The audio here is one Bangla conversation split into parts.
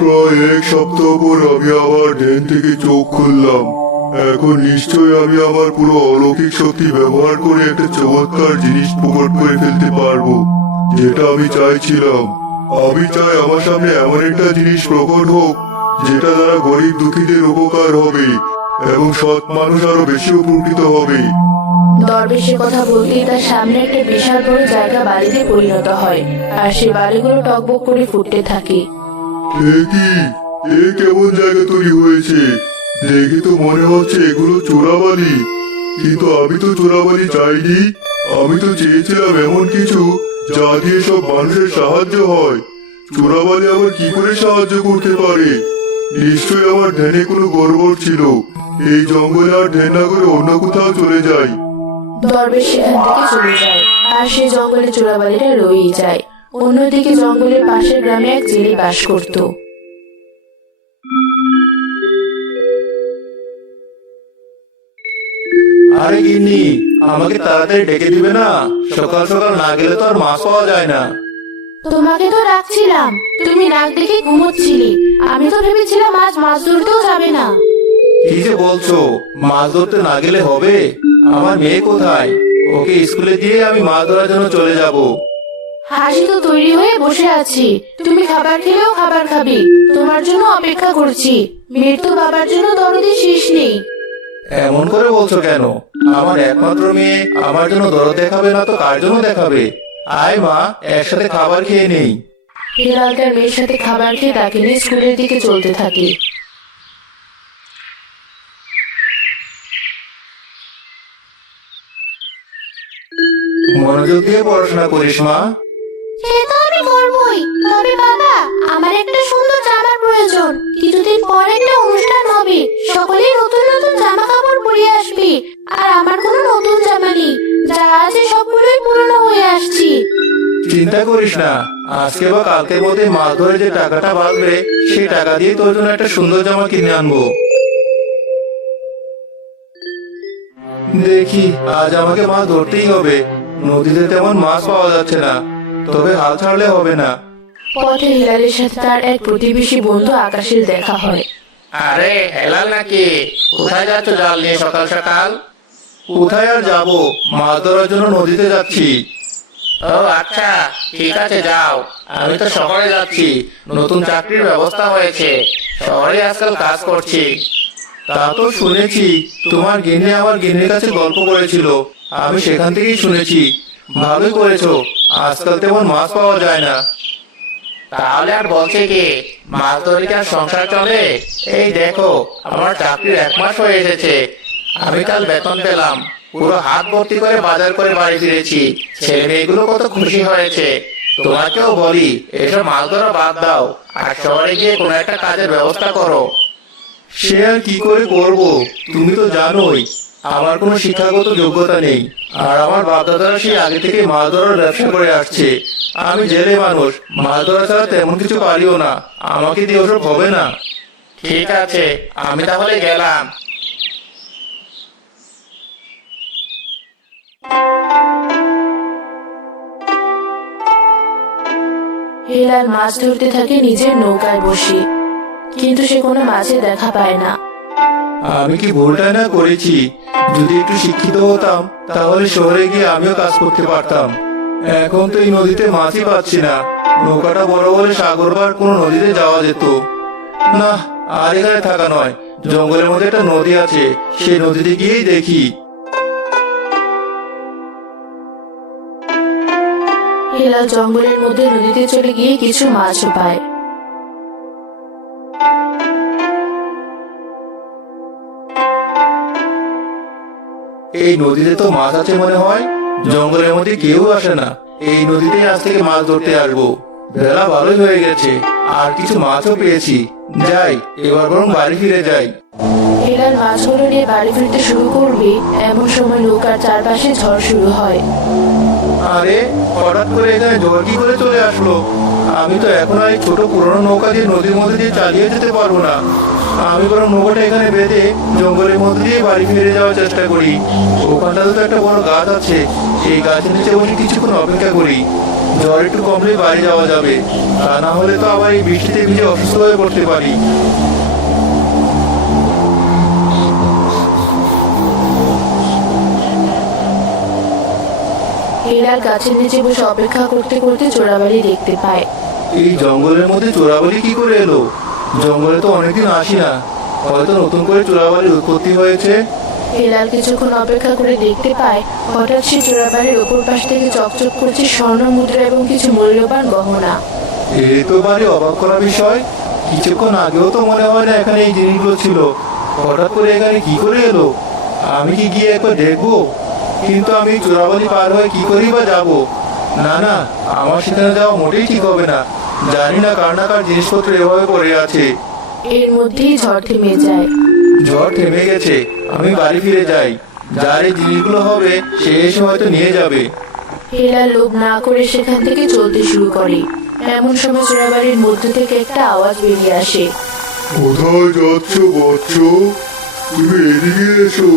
প্রায় এক সপ্তাহ পর আমি আবার ধ্যান থেকে চোখ খুললাম। এখন নিশ্চয়ই আমি আমার পুরো অলৌকিক শক্তি ব্যবহার করে একটা চমৎকার জিনিস প্রকট করে ফেলতে পারবো, যেটা আমি চাইছিলাম। আমি চাই আমার সামনে এমন একটা জিনিস প্রকট হোক, যেটা দ্বারা গরিব দুঃখীদের উপকার হবে এবং সৎ মানুষ আরো বেশি উপকৃত হবে। দরবেশের কথা বলতেই তার সামনে একটা বিশাল বড় জায়গা বালিতে পরিণত হয়, আর সেই বালিগুলো টকবক করে ফুটতে থাকে। এ কি? এ কেমন জায়গা তৈরি হয়েছে? দেখে তো মনে হচ্ছে এগুলো চোরাবালি, কিন্তু আমি তো চোরাবালি চাইনি। আমি তো চেয়েছিলাম এমন কিছু যা দিয়ে সব মানুষের সাহায্য হয়। চোরাবালি আবার কি করে সাহায্য করতে পারে? নিশ্চয়ই আমার ধ্যানে কোনো গড়বড় ছিল। এই জঙ্গলে আর ধ্যান না করে অন্য কোথাও চলে যাই। দরবেশ সেখান থেকে চলে যায়, আর সে জঙ্গলে চোরাবালিটা রয়েই যায়। অন্যদিকে জঙ্গলের পাশের গ্রামে এক জেলে বাস করত। আরে গিন্নি, আমাকে তাড়াতাড়ি ডেকে দিবে না? সকাল সকাল না গেলে তো আর মাছ পাওয়া যায় না। তোমাকে তো রাখছিলাম, তুমি নাক দেখে ঘুমোচ্ছিলে। আমি তো ভেবেছিলাম আজ মাছ ধরতেও যাবে না। কি যে বলছো, মাছ ধরতে না গেলে হবে? আমার মেয়ে কোথায়? ওকে স্কুলে দিয়ে আমি মাছ ধরার জন্য চলে যাব। হাসি তো তৈরি হয়ে বসে আছি, তুমি খাবার খেলেও খাবার খাবে। তোমার জন্য অপেক্ষা করছি। মেয়ের তো বাবার জন্য দরদি শেষ নেই। এমন করে বলছো কেন? আমার একমাত্র মেয়ে আমার জন্য দরদ দেখাবে না তো কার জন্য দেখাবে? আয় মা, একসাথে খাবার খেয়ে নেই। হিলাল তার মেয়ের সাথে খাবার খেয়ে তাকে নিয়ে স্কুলের দিকে চলতে থাকে। মনোযোগ দিয়ে পড়াশোনা করিস মা। সে তো আমি করবই, তবে বাবা, আমার একটা সুন্দর জামার প্রয়োজন। কিছুদিন পর একটা অনুষ্ঠান হবে, সকলেই নতুন নতুন জামা কাপড় পরে আসবে, আর আমার কোনো নতুন জামা নেই। যা আছে সবগুলোই পুরনো হয়ে আসছে। চিন্তা করিস না, আজকে বা কালকের মধ্যে মাছ ধরে যে টাকাটা বাঁচবে সেই টাকা দিয়ে তোর জন্য একটা সুন্দর জামা কিনে আনবো। দেখি, আজ আমাকে মাছ ধরতেই হবে। নদীতে তেমন মাছ পাওয়া যাচ্ছে না, তবে হাল ছাড়লে হবে না। পথে হিলালের সাথে তার এক প্রতিবেশী বন্ধু আকাশের দেখা হয়। আরে হেলাল নাকি? কোথায় যাচ্ছ জাল নিয়ে সকাল সকাল? কোথায় আর যাব, মাছ ধরার জন্য নদীতে যাচ্ছি। ও আচ্ছা, ঠিক আছে যাও। আমি তো শহরে যাচ্ছি, নতুন চাকরির ব্যবস্থা হয়েছে, শহরে আজকাল কাজ করছি। তা তো শুনেছি, তোমার গিন্নি আমার গিন্নির কাছে গল্প করেছিল, আমি সেখান থেকেই শুনেছি। ভালোই করেছো, আজকাল তেমন মাছ পাওয়া যায় না। তাহলে আর বলছে কি, মাছ ধরে কি আর সংসার চলে? এই দেখো, আমার চাকরির 1 মাস হয়ে এসেছে। আমি কাল বেতন পেলাম, পুরো হাত ভর্তি করে বাজার করে বাড়ি ফিরেছি। ছেলে মেয়েগুলো কত খুশি হয়েছে। তোমাকেও বলি, এসব মাছ ধরা বাদ দাও, আর শহরে গিয়ে কোনো একটা কাজের ব্যবস্থা করো। সে আর কি করে করব? তুমি তো জানোই আমার কোনো শিক্ষাগত যোগ্যতা নেই, আর আমার বাপদাদারা সেই আগে থেকে মাছ ধরার ব্যবসা করে আসছে। আমি জেলে মানুষ, মাছ ধরা ছাড়া তেমন কিছু পারিও না। আমাকে দিয়ে ওসব হবে না। ঠিক আছে, আমি তাহলে গেলাম। হিলাল মাছ ধরতে থাকে নিজের নৌকায় বসে, কিন্তু সে কোনো মাছের দেখা পায় না। আমি কি ভুলটা না করেছি? যদি একটু শিক্ষিত হতাম তাহলে শহরে গিয়ে আমিও কাজ করতে পারতাম। এখন তো এই নদীতে মাছই পাচ্ছি না। নৌকাটা বড় হলে সাগর বা কোনো নদীতে যাওয়া যেত। না, আর এখানে থাকা নয়, জঙ্গলের মধ্যে একটা নদী আছে, সেই নদীতে গিয়েই দেখি। হিলাল জঙ্গলের মধ্যে নদীতে চলে গিয়ে কিছু মাছও পায়। এই নদীতে তো মাছ আছে মনে হয়, জঙ্গলের মধ্যে কেউ আসে না। এই নদীতে আজ থেকে মাছ ধরতে আসবো। বেলা ভালোই হয়ে গেছে, আর কিছু মাছও পেয়েছি। যাই, এবার বরং বাড়ি ফিরে যাই। হিলাল মাছগুলো নিয়ে বাড়ি ফিরতে শুরু করবে, এমন সময় নৌকার চারপাশে ঝড় শুরু হয়। আরে, হঠাৎ করে এখানে ঝড় কি করে চলে আসলো? আমি তো এখন আর এই ছোট পুরনো নৌকা দিয়ে নদীর মধ্যে দিয়ে চালিয়ে যেতে পারবো না। আমি বরং নৌকাটা এখানে বেঁধে জঙ্গলের মধ্যে দিয়ে বাড়ি ফিরে যাওয়ার চেষ্টা করি। ওখানটাতে তো একটা বড় গাছ আছে, এই গাছের নিচে বসে কিছুক্ষণ অপেক্ষা করি। জ্বর একটু কমলেই বাড়ি যাওয়া যাবে, তা না হলে তো আবার এই বৃষ্টিতে ভিজে অসুস্থ হয়ে পড়তে পারি। হিলাল গাছের নিচে বসে অপেক্ষা করতে করতে চোরাবালি দেখতে পায়। এই জঙ্গলের মধ্যে চোরাবালি কি করে এলো? জঙ্গলে তো অনেকদিন আসি না, হয়তো নতুন করে চোরাবালির উৎপত্তি হয়েছে। হিলাল কিছুক্ষণ অপেক্ষা করে দেখতে পায় হঠাৎ সে চোরাবালির ওপর পাশ থেকে চকচক করছে স্বর্ণ মুদ্রা এবং কিছু মূল্যবান গহনা। এই তো ভারী অবাক করা বিষয়, কিছুক্ষণ আগেও তো মনে হয় না এখানে এই জিনিসগুলো ছিল, হঠাৎ করে এখানে কি করে এলো? আমি কি গিয়ে একবার দেখবো? কিন্তু আমি চোরাবালি পার হয়ে কি করেই বা যাবো? না না, আমার সেখানে যাওয়া মোটেই ঠিক হবে না। জানি না কার না কার জিনিসপত্র এভাবে পড়ে আছে। এর মধ্যেই ঝড় থেমে যায়। ঝড় থেমে গেছে, আমি বাড়ি ফিরে যাই। যার এই জিনিসগুলো হবে সে এসে হয়তো নিয়ে যাবে। হিলাল লোভ না করে সেখান থেকে চলতে শুরু করে। এমন সময় চোরাবালির মধ্যে থেকে একটা আওয়াজ বেরিয়ে আসে। কোথায় যাচ্ছ বৎস? তুমি এদিকে এসো,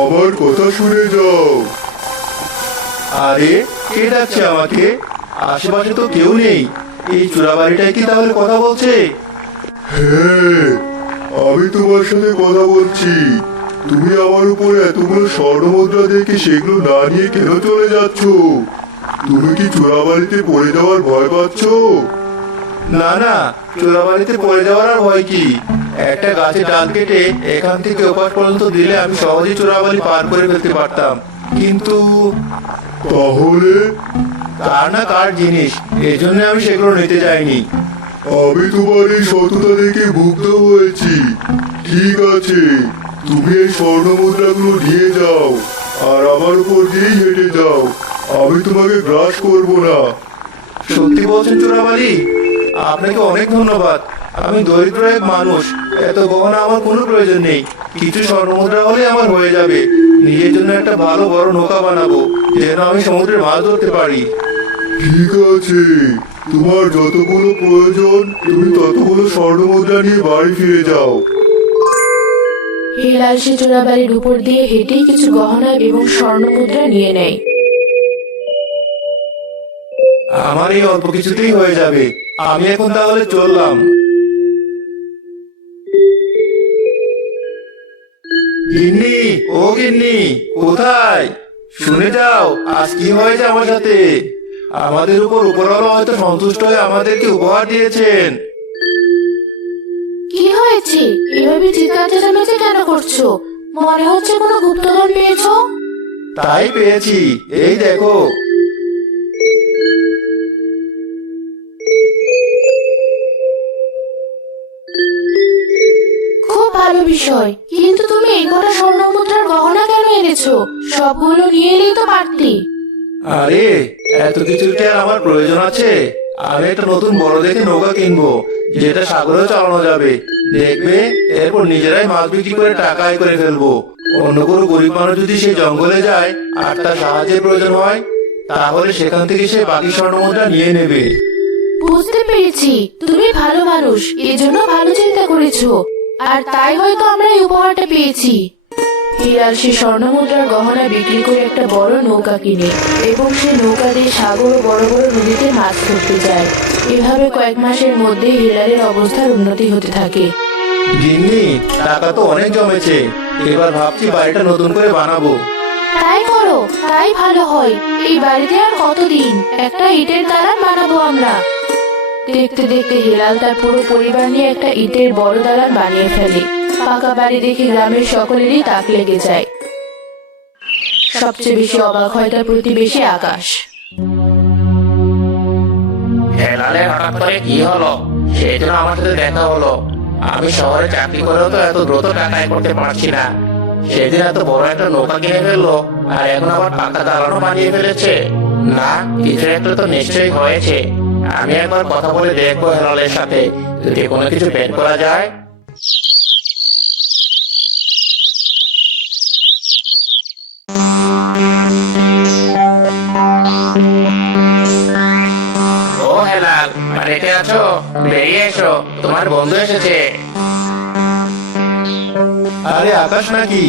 আমার কথা শুনে যাও। আরে, কে ডাকছে আমাকে? আশেপাশে তো কেউ নেই। এই চোরাবালিটাই কি তাহলে কথা বলছে? হ্যাঁ, আমি তোমার সাথে কথা বলছি। তুমি আমার উপরে এতগুলো স্বর্ণমুদ্রা দেখে সেগুলো না নিয়ে কেন চলে যাচ্ছ? তুমি কি চোরাবালিতে পড়ে যাওয়ার ভয় পাচ্ছ? না না, চোরাবালিতে পড়ে যাওয়ার আর ভয় কি? একটা গাছে ডাল কেটে এখান থেকে ওপাশ পর্যন্ত দিলে আমি সহজেই চোরাবালি পার করে ফেলতে পারতাম। কিন্তু তাহলে কার না কার জিনিস, এই জন্য আমি সেগুলো নিতে যাইনি। আমি তোমার এই সততা দেখে মুগ্ধ হয়েছি। ঠিক আছে, তুমি এই স্বর্ণমুদ্রাগুলো নিয়ে যাও আর আমার উপর দিয়েই হেঁটে যাও। আমি তোমাকে গ্রাস করব না। সত্যি বলছেন চোরাবালি? আপনাকে অনেক ধন্যবাদ। আমি দরিদ্র এক মানুষ, এত গহনা আমার কোনো প্রয়োজন নেই। কিছু স্বর্ণমুদ্রা হলে আমার হয়ে যাবে। নিজের জন্য একটা ভালো বড় নৌকা বানাবো, যেন আমি সমুদ্রে মাছ ধরতে পারি। ঠিক আছে, তোমার যতগুলো প্রয়োজন তুমি ততগুলো স্বর্ণমুদ্রা নিয়ে বাড়ি ফিরে যাও। হিলাল সে চোরাবালির উপর দিয়ে হেঁটেই কিছু গহনা এবং স্বর্ণ মুদ্রা নিয়ে নেয়। আমার এই অল্প কিছুতেই হয়ে যাবে। আমি এখন তাহলে চললাম। গিন্নি, ও গিন্নি, কোথায়? শুনে যাও, আজ কি হয়েছে আমার সাথে। আমাদের উপর উপরওয়ালা হয়তো সন্তুষ্ট হয়ে আমাদেরকে উপহার দিয়েছেন। কি হয়েছে? এভাবে চিৎকার চেঁচামেচি কেন করছো? মনে হচ্ছে কোনো গুপ্তধন পেয়েছো। তাই পেয়েছি, এই দেখো। খুব ভালো বিষয়, কিন্তু তুমি এই কটা স্বর্ণ মুদ্রার গহনা কেন এনেছো? সবগুলো নিয়ে এলেই তো পারতি। আরে, এত কিছু কি আর আমার প্রয়োজন আছে? আমি একটা নতুন বড় দেখে নৌকা কিনবো, যেটা সাগরে চালানো যাবে। দেখবে, এরপর নিজেরাই মাছ বিক্রি করে টাকা আয় করে ফেলবো। অন্য কোনো গরিব মানুষ যদি সেই জঙ্গলে যায় আর তার সাহায্যের প্রয়োজন হয়, তাহলে সেখান থেকে সে বাকি স্বর্ণমুদ্রা নিয়ে নেবে। বুঝতে পেরেছি, তুমি ভালো মানুষ, এজন্য ভালো চিন্তা করেছো। আর তাই হয়তো আমরা এই উপহারটা পেয়েছি। হিলাল সে স্বর্ণ মুদ্রার গহনা বিক্রি করে একটা বড় নৌকা কিনে এবং সে নৌকা দিয়ে সাগর ও বড় বড় নদীতে মাছ ধরতে যায়। এভাবে কয়েক মাসের মধ্যে হিলালের অবস্থার উন্নতি হতে থাকে। গিন্নি, টাকা তো অনেক জমেছে। এবার ভাবছি বাড়িটা নতুন করে বানাবো। তাই করো, তাই ভালো হয়। এই বাড়িতে আর কতদিন একটা ইটের দালান বানাবো আমরা। দেখতে দেখতে হিলাল তার পুরো পরিবার নিয়ে একটা ইটের বড় দালান বানিয়ে ফেলে। পাকা বাড়ি দেখে গ্রামের সকলেরই তাক লেগে যায়। সবচেয়ে বেশি অবাক হয় তার প্রতিবেশী আকাশ। হেলালের হঠাৎ করে কি হলো? সেই জন্য আমার সাথে দেখা হলো। আমি শহরে চাকরি করেও তো এত দ্রুত টাকা আয় করতে পারছি না। সেদিন এত বড় একটা নৌকা কিনে ফেললো, আর এখন আবার পাকা দালানও বানিয়ে ফেলেছে। না, কিছু একটা তো নিশ্চয়ই হয়েছে। আমি একবার কথা বলে দেখবো হেলালের সাথে, যদি কোনো কিছু বের করা যায়। ও হেলাল, বাড়িতে আছো? বেরিয়ে এসো, তোমার বন্ধু এসেছে। আরে আকাশ নাকি?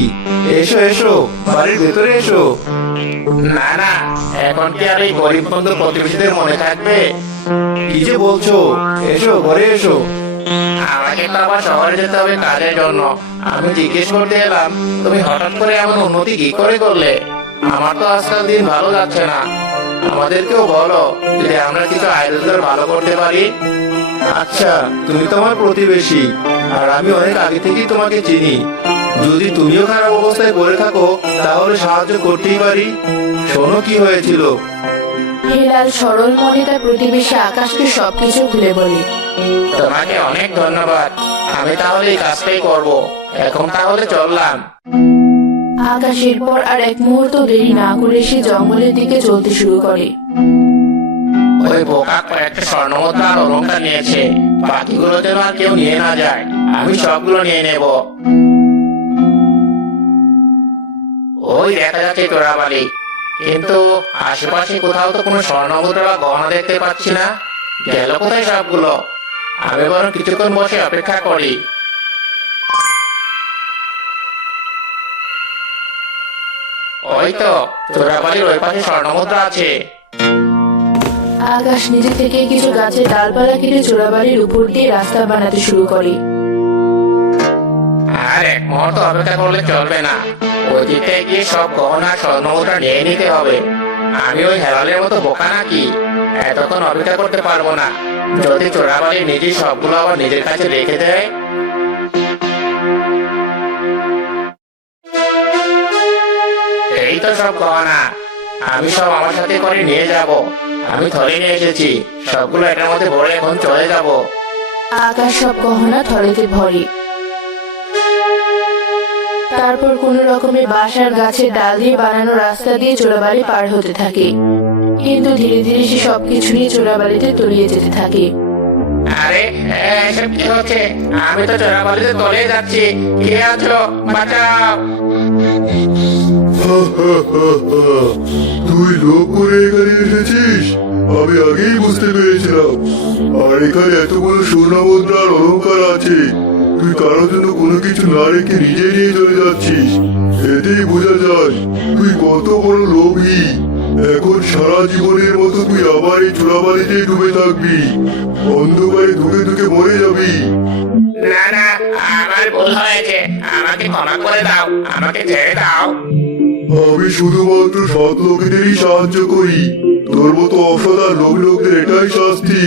এসো এসো, বাড়ির ভেতরে এসো। না না, এখন কি আর এই গরিব বন্ধু প্রতিবেশীদের মনে থাকবে? কি যে বলছো, এসো ঘরে এসো। আমাকে তো আবার শহরে যেতে হবে কাজের জন্য। আমি জিজ্ঞেস করতে এলাম, তুমি হঠাৎ করে এমন উন্নতি কি করে করলে? আমার তো আজকাল দিন ভালো যাচ্ছে না। আমাদেরকেও বলো যে আমরা কিছু আয় রোজগার ভালো করতে পারি। আচ্ছা, তুমি তো আমার প্রতিবেশী, আর আমি অনেক আগে থেকেই তোমাকে চিনি। যদি তুমিও খারাপ অবস্থায় পড়ে থাকো তাহলে সাহায্য করতেই পারি। শোনো কি হয়েছিল। হেলাল সরল মনে তার প্রতিবেশী আকাশকে সবকিছু খুলে বলে। তোমাকে অনেক ধন্যবাদ। আমি তাহলে এই কাজটাই করব। এখন তাহলে চললাম। আকাশ এরপর আর এক মুহূর্ত দেরি না করে সে জঙ্গলের দিকে চলতে শুরু করে। ওই বোকা কয়েকটা স্বর্ণমুদ্রা আর অলংকার নিয়েছে। বাকিগুলো যেন আর কেউ নিয়ে না যায়। আমি সবগুলো নিয়ে নেব। ওই দেখা যাচ্ছে চোরাবালি, কিন্তু আশেপাশে কোথাও তো কোনো স্বর্ণমুদ্রা বা গহনা দেখতে পাচ্ছি না। গেল কোথায় সবগুলো? আমি বরং কিছুক্ষণ বসে অপেক্ষা করি। ওই তো চোরাবালির ওই পাশে স্বর্ণমুদ্রা আছে। আকাশ নিজে থেকে কিছু গাছের ডালপালা কেটে চোরাবালির উপর দিয়ে রাস্তা বানাতে শুরু করে। আর এক মুহূর্ত অপেক্ষা করলে চলবে না। ওই দিকে গিয়ে সব গহনা স্বর্ণমুদ্রা নিয়ে নিতে হবে। আমি ওই হেলালের মতো বোকা নাকি? এতক্ষণ অপেক্ষা করতে পারবো না। যদি চোরাবালি নিজেই সবগুলো আবার নিজের কাছে রেখে দেয়। এই তো সব গহনা। আমি সব আমার সাথে করে নিয়ে যাব। আমি ধরে নিয়ে এসেছি। সবগুলো এটার মধ্যে ভরে এখন চলে যাব। আকাশ সব গহনা থলেতে ভরে। তারপর কোন রকমে বাঁশ আর গাছের ডাল দিয়ে বানানো রাস্তা দিয়ে চোরাবালি পার হতে থাকে। কিন্তু ধীরে ধীরে সে সবকিছু নিয়ে চোরাবালিতে তলিয়ে যেতে থাকে। আরে এসব কি হচ্ছে? আমি তো চোরাবালিতে তলিয়ে যাচ্ছি। কে আছো? বাঁচাও! তুই লোক করে এখানে এসেছিস? আমি আগেই বুঝতে পেরেছিলাম। আর এখানে এতগুলো স্বর্ণমুদ্রা আর অলংকার আছে, তুই কারোর জন্য কোনো কিছু না রেখে নিজে নিয়ে চলে যাচ্ছিস। এতেই বোঝা যায় তুই কত বড় লোভী। এখন সারা জীবনের মতো তুই আবার এই চোরাবালিতেই ডুবে থাকবি। অন্ধকারে ধুকে ধুকে মরে যাবি। না না, আমার ভুল হয়েছে। আমাকে ক্ষমা করে দাও। আমাকে ছেড়ে দাও। আমি শুধুমাত্র সৎ লোকেদেরই সাহায্য করি। তোর মতো অসৎ আর লোভী লোকদের এটাই শাস্তি।